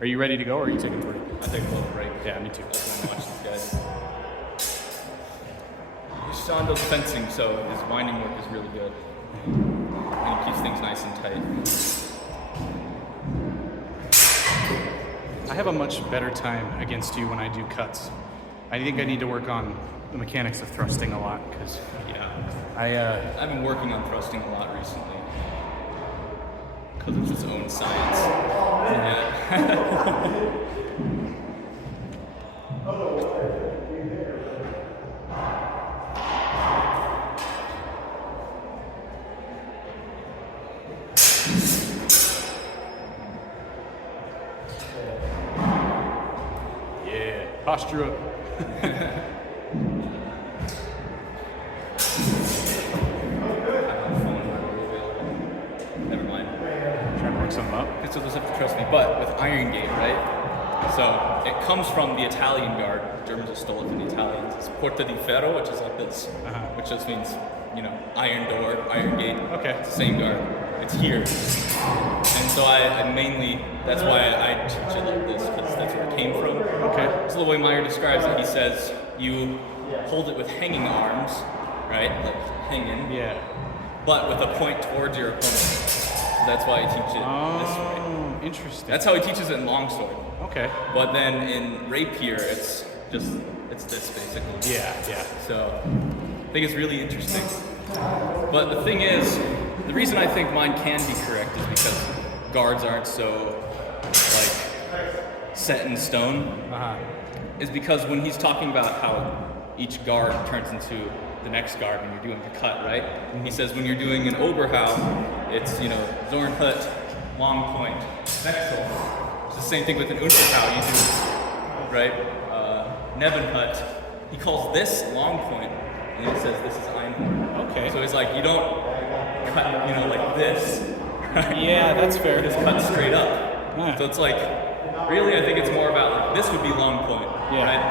Are you ready to go, or are you taking a break? I take a little break. Yeah, me too. That's when I watch these guys. Sean does fencing, so his winding work is really good. And he keeps things nice and tight. I have a much better time against you when I do cuts. I think I need to work on the mechanics of thrusting a lot, because I've been working on thrusting a lot recently. Because it's its own science. Yeah. yeah, posture up. Never mind. Trying to work something up. This will just have to trust me. But with Iron Gate, right? So it comes from the Italian guard. Germans have stolen it from the Italians. It's Porta di Ferro, which is like this, which just means, iron door, iron gate. Okay. It's the same guard. It's here. And so I mainly, that's why I teach it like this, because that's where it came from. Okay. So the way Meyer describes it, he says you hold it with hanging arms, right? Like hanging. Yeah. But with a point towards your opponent. So that's why I teach it this way. Oh, interesting. That's how he teaches it in longsword. Okay. But then in rapier, it's this basically. Yeah. So I think it's really interesting. But the thing is, the reason I think mine can be correct is because guards aren't so set in stone. Is because when he's talking about how each guard turns into the next guard when you're doing the cut, right? He says when you're doing an Oberhau, it's Zornhut, long point, Wechsel. It's the same thing with an Unterhau you do, right? Nebenhut. He calls this long point, and he says this is Einhorn. Okay. So it's like you don't cut, like this. Right? Yeah, that's fair. Just cut straight up. Yeah. So it's like, really, I think it's more about like this would be long point, Yeah. right?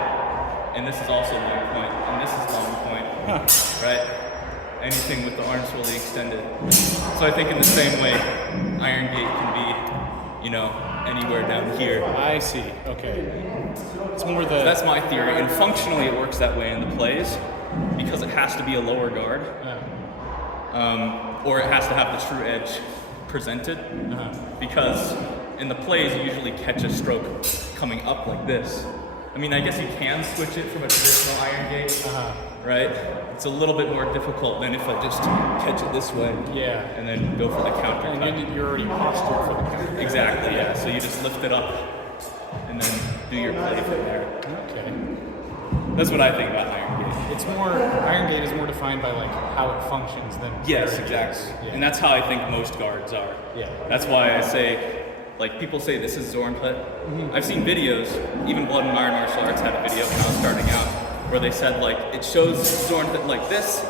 And this is also long point, and this is long point, right? Anything with the arms fully extended. So I think in the same way, Iron Gate can be, anywhere down here. I see. Okay. It's more the. That's my theory, and functionally it works that way in the plays because it has to be a lower guard, or it has to have the true edge presented. Because in the plays you usually catch a stroke coming up like this. I mean, I guess you can switch it from a traditional Iron Gate, right? It's a little bit more difficult than if I just catch it this way. Yeah. And then go for the counter cut. And you're already postured for the counter. Exactly, yeah. So you just lift it up and then do your play from there. Okay. That's what I think about Iron Gate. Iron Gate is more defined by how it functions than. Yes, exactly. Yeah. And that's how I think most guards are. Yeah. That's why I say, people say this is Zornhut. I've seen videos, even Blood and Iron Martial Arts had a video when I was starting out, where they said it shows Zornhut like this,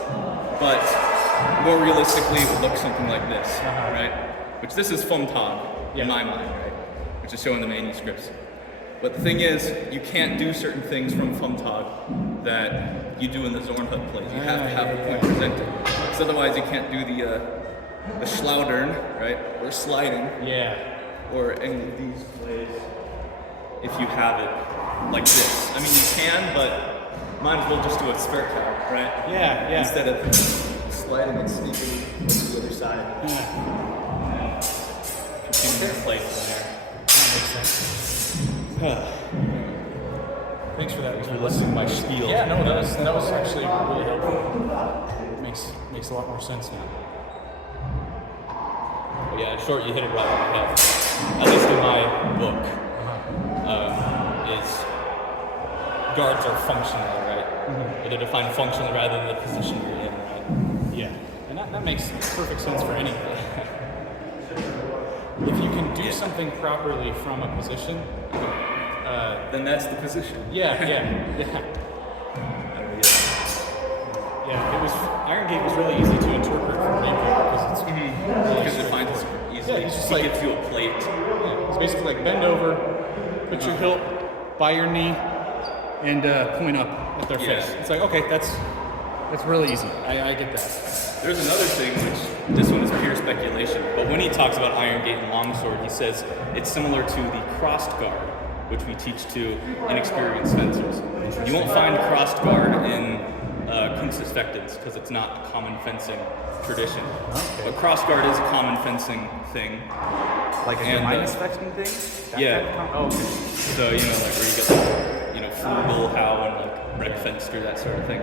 but more realistically it would look something like this, right? Which this is Fumtag in my mind, right? Which is shown in the manuscripts. But the thing is, you can't do certain things from Fumtag that you do in the Zornhut plays. You have to have the point presented. Because otherwise you can't do the Schleudern, right? Or sliding. Yeah. Or any of these plays if you have it like this. I mean, you can, but might as well just do a spare count, right? Yeah. Instead of sliding and sneaking to the other side. And continue to play from there. That makes sense. Thanks for that. Thanks for listening to my spiel. Yeah, no, that was actually really helpful. Makes a lot more sense now. But yeah, in short, you hit it right on the head. At least in my book, is guards are functional, right? They're defined functionally rather than the position you're in, right? Yeah, and that makes perfect sense for anything. If you can do something properly from a position, then that's the position. Yeah. It was Iron Gate was really easy to interpret from rapier because it's Because it finds it easily. it's just it gives you a plate. Yeah, it's basically like bend over, put your hilt by your knee, and point up at their face. It's like, okay, that's It's really easy. I get that. There's another thing, which this one is pure speculation, but when he talks about Iron Gate and Longsword, he says it's similar to the crossed guard, which we teach to inexperienced fencers. You won't find crossed guard in Kunst's Fechtens because it's not a common fencing tradition. Okay. But cross guard is a common fencing thing. Like a And, minus fetching thing? That yeah. kind of oh, okay. So, you know, like where you get like, you know, Flugel, How, and like Red Fenster, that sort of thing.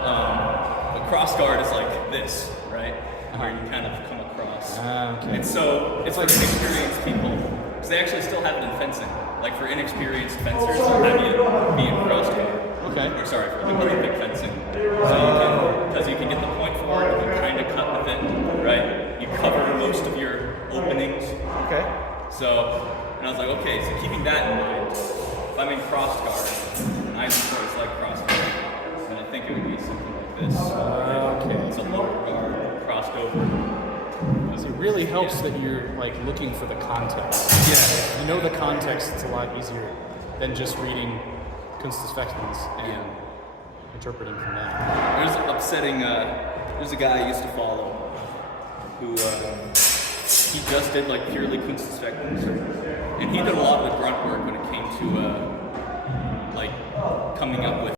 But cross guard is like this, right? Where you kind of come across. Okay. And so it's for inexperienced people, because they actually still have it in fencing. Like for inexperienced fencers, they'll have you be in cross guard. Okay. Or sorry, for like Olympic fencing. So you can, because you can get the point forward, you can kind of cut with it, right? You cover most of your openings. Okay. So, and I was like, okay, so keeping that in mind, if I'm in cross guard, and I suppose like cross guard, then I think it would be something like this. Okay. It's a lower guard, crossed over. So it really helps that you're like looking for the context. Yeah. If you know the context, it's a lot easier than just reading Kunst's Fechtens and interpreting from that. There's upsetting, there's a guy I used to follow who, he just did like purely Kunst's Fechtens. And he did a lot of the grunt work when it came to, like, coming up with